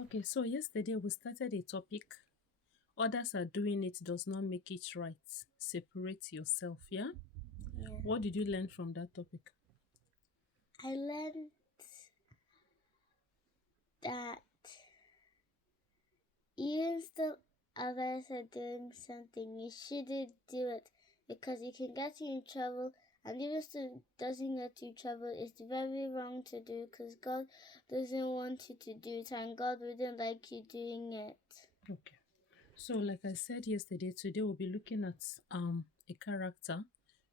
Okay, so yesterday we started a topic. Others are doing it does not make it right. Separate yourself, yeah? Yeah. What did you learn from that topic? I learned that even though others are doing something, you shouldn't do it because it can get you in trouble. And even if it doesn't get you in trouble, it's very wrong to do because God doesn't want you to do it and God wouldn't like you doing it. Okay. So like I said yesterday, today we'll be looking at a character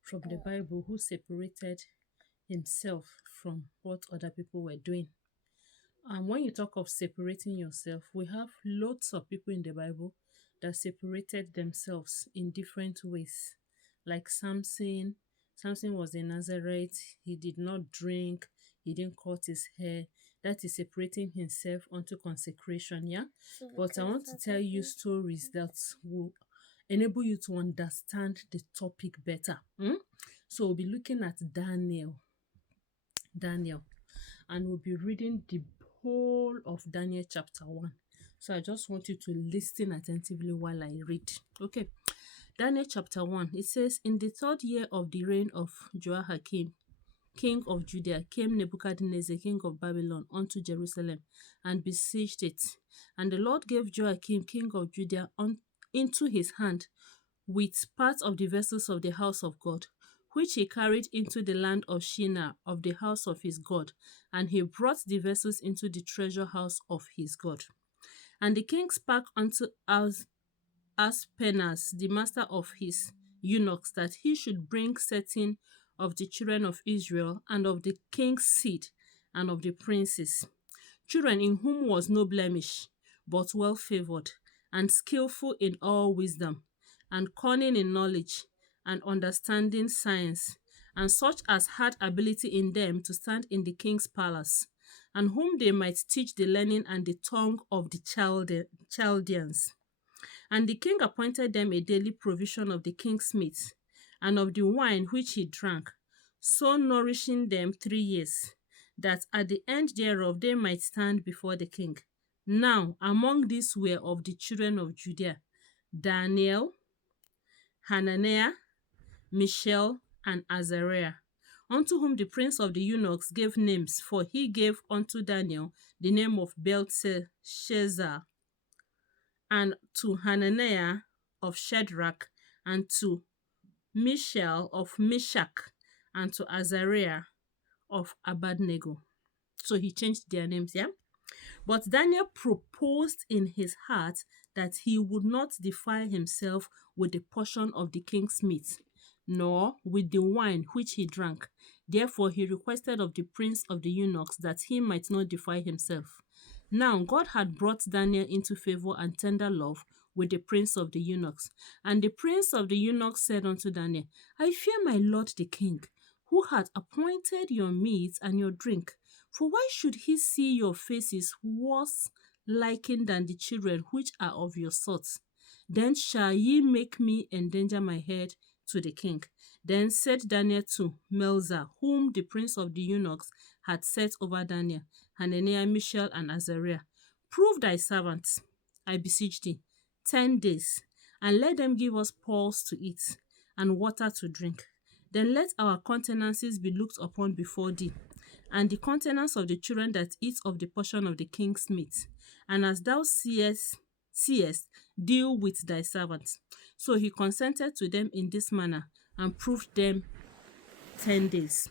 from the Bible who separated himself from what other people were doing. When you talk of separating yourself, we have lots of people in the Bible that separated themselves in different ways. Like Samson. Samson was a Nazarite. He did not drink. He didn't cut his hair. That is separating himself unto consecration, yeah? So But I because want to of tell you stories that will enable you to understand the topic better. So we'll be looking at Daniel. Daniel and we'll be reading the whole of Daniel chapter 1. So I just want you to listen attentively while I read. Okay. Daniel chapter 1, it says, In the third year of the reign of Joachim, king of Judea, came Nebuchadnezzar, king of Babylon, unto Jerusalem and besieged it. And the Lord gave Joachim, king of Judah, into his hand with part of the vessels of the house of God, which he carried into the land of Shinar of the house of his God, and he brought the vessels into the treasure house of his God. And the king spake unto Aspenaz, the master of his eunuchs, that he should bring certain of the children of Israel, and of the king's seed, and of the princes, children in whom was no blemish, but well favored, and skillful in all wisdom, and cunning in knowledge, and understanding science, and such as had ability in them to stand in the king's palace, and whom they might teach the learning and the tongue of the Chaldeans. And the king appointed them a daily provision of the king's meat, and of the wine which he drank, so nourishing them 3 years, that at the end thereof they might stand before the king. Now among these were of the children of Judah Daniel, Hananiah, Mishael, and Azariah, unto whom the prince of the eunuchs gave names, for he gave unto Daniel the name of Belteshazzar, and to Hananiah of Shadrach, and to Mishael of Meshach, and to Azariah of Abednego. So he changed their names, yeah? But Daniel proposed in his heart that he would not defile himself with the portion of the king's meat, nor with the wine which he drank. Therefore he requested of the prince of the eunuchs that he might not defile himself. Now God had brought Daniel into favor and tender love with the prince of the eunuchs. And the prince of the eunuchs said unto Daniel, I fear my lord the king, who hath appointed your meat and your drink. For why should he see your faces worse liking than the children which are of your sorts? Then shall ye make me endanger my head to the king. Then said Daniel to Melzar, whom the prince of the eunuchs had set over Daniel, Hananiah, Mishael, and Azariah, Prove thy servants, I beseech thee, 10 days, and let them give us pulse to eat, and water to drink. Then let our countenances be looked upon before thee, and the countenance of the children that eat of the portion of the king's meat. And as thou seest, deal with thy servants. So he consented to them in this manner, and proved them 10 days.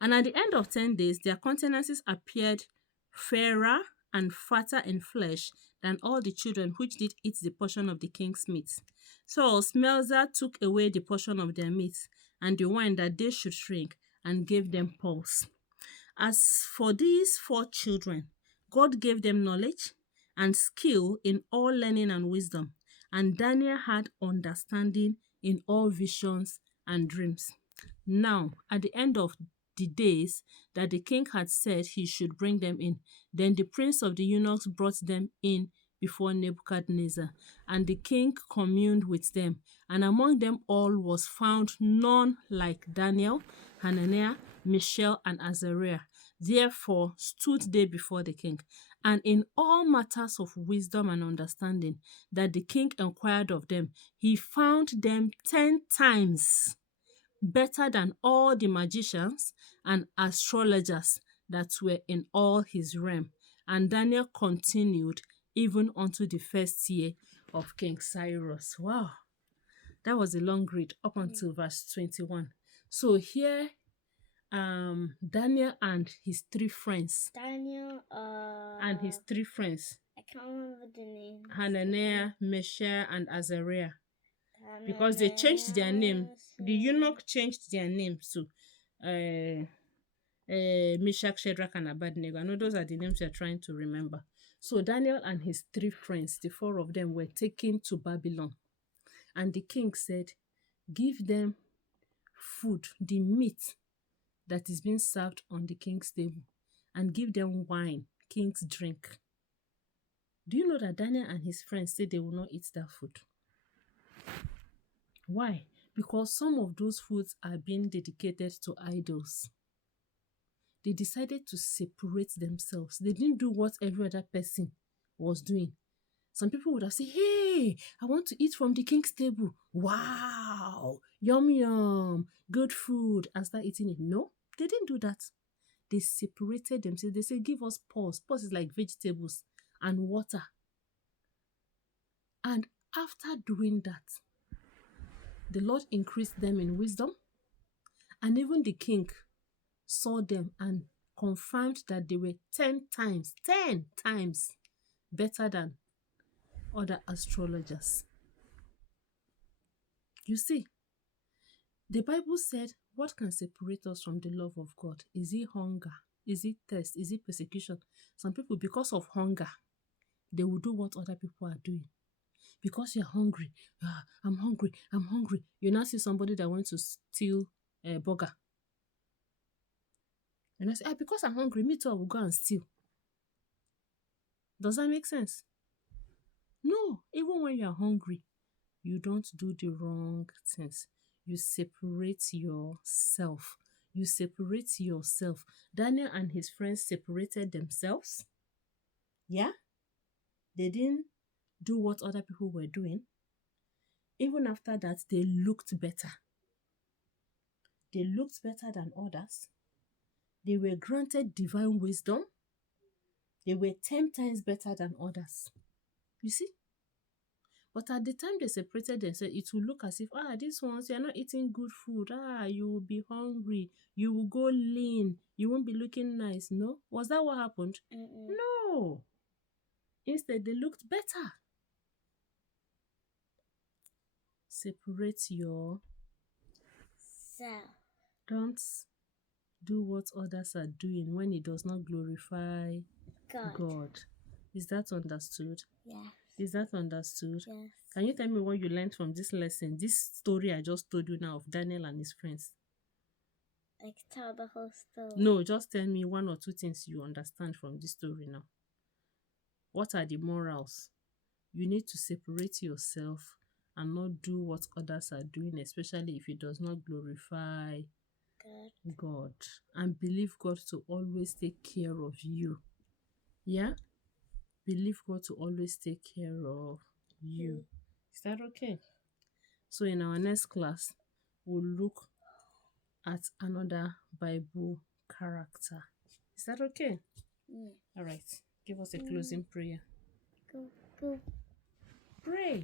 And at the end of 10 days, their countenances appeared fairer and fatter in flesh than all the children which did eat the portion of the king's meat. So Smelzer took away the portion of their meat and the wine that they should drink, and gave them pulse. As for these 4 children, God gave them knowledge and skill in all learning and wisdom, and Daniel had understanding in all visions and dreams. Now, at the end of the days that the king had said he should bring them in, then the prince of the eunuchs brought them in before Nebuchadnezzar, and the king communed with them, and among them all was found none like Daniel, Hananiah, Mishael, and Azariah. Therefore stood they before the king. And in all matters of wisdom and understanding that the king inquired of them, he found them 10 times better than all the magicians and astrologers that were in all his realm. And Daniel continued even unto the first year of King Cyrus. Wow, that was a long read up until verse 21. So here, Daniel and his three friends. Daniel, And his three friends. I can't remember the name. Hananiah, Mishael, and Azariah. Because they changed their name. The eunuch changed their names to Meshach, Shadrach, and Abednego. I know those are the names you're trying to remember. So Daniel and his three friends, the four of them, were taken to Babylon. And the king said, give them food, the meat that is being served on the king's table, and give them wine, king's drink. Do you know that Daniel and his friends said they will not eat that food? Why? Because some of those foods are being dedicated to idols. They decided to separate themselves. They didn't do what every other person was doing. Some people would have said, hey, I want to eat from the king's table. Wow, yum, yum, good food, and start eating it. No, they didn't do that. They separated themselves. They said, give us pulse. Pulse is like vegetables and water. And after doing that, the Lord increased them in wisdom, and even the king saw them and confirmed that they were 10 times better than other astrologers. You see, the Bible said, what can separate us from the love of God? Is it hunger? Is it thirst? Is it persecution? Some people, because of hunger, they will do what other people are doing. Because you're hungry, I'm hungry. You now see somebody that wants to steal a burger. And I say, because I'm hungry, me too, I will go and steal. Does that make sense? No, even when you are hungry, you don't do the wrong things. You separate yourself. Daniel and his friends separated themselves. Yeah? They didn't do what other people were doing. Even after that, they looked better. They looked better than others. They were granted divine wisdom. They were 10 times better than others. You see? But at the time they separated themselves, it will look as if, these ones, you're not eating good food. You will be hungry. You will go lean. You won't be looking nice. No? Was that what happened? No. Instead, they looked better. Separate yourself. Don't do what others are doing when it does not glorify God. Is that understood? Yes. Is that understood? Yes. Can you tell me what you learned from this lesson? This story I just told you now of Daniel and his friends. Like tell the whole story. No, just tell me one or two things you understand from this story now. What are the morals? You need to separate yourself and not do what others are doing, especially if it does not glorify God. And believe God to always take care of you. Yeah? Believe God to always take care of you. Is that okay? So in our next class, we'll look at another Bible character. Is that okay? Yeah. All right. Give us a closing prayer. Go.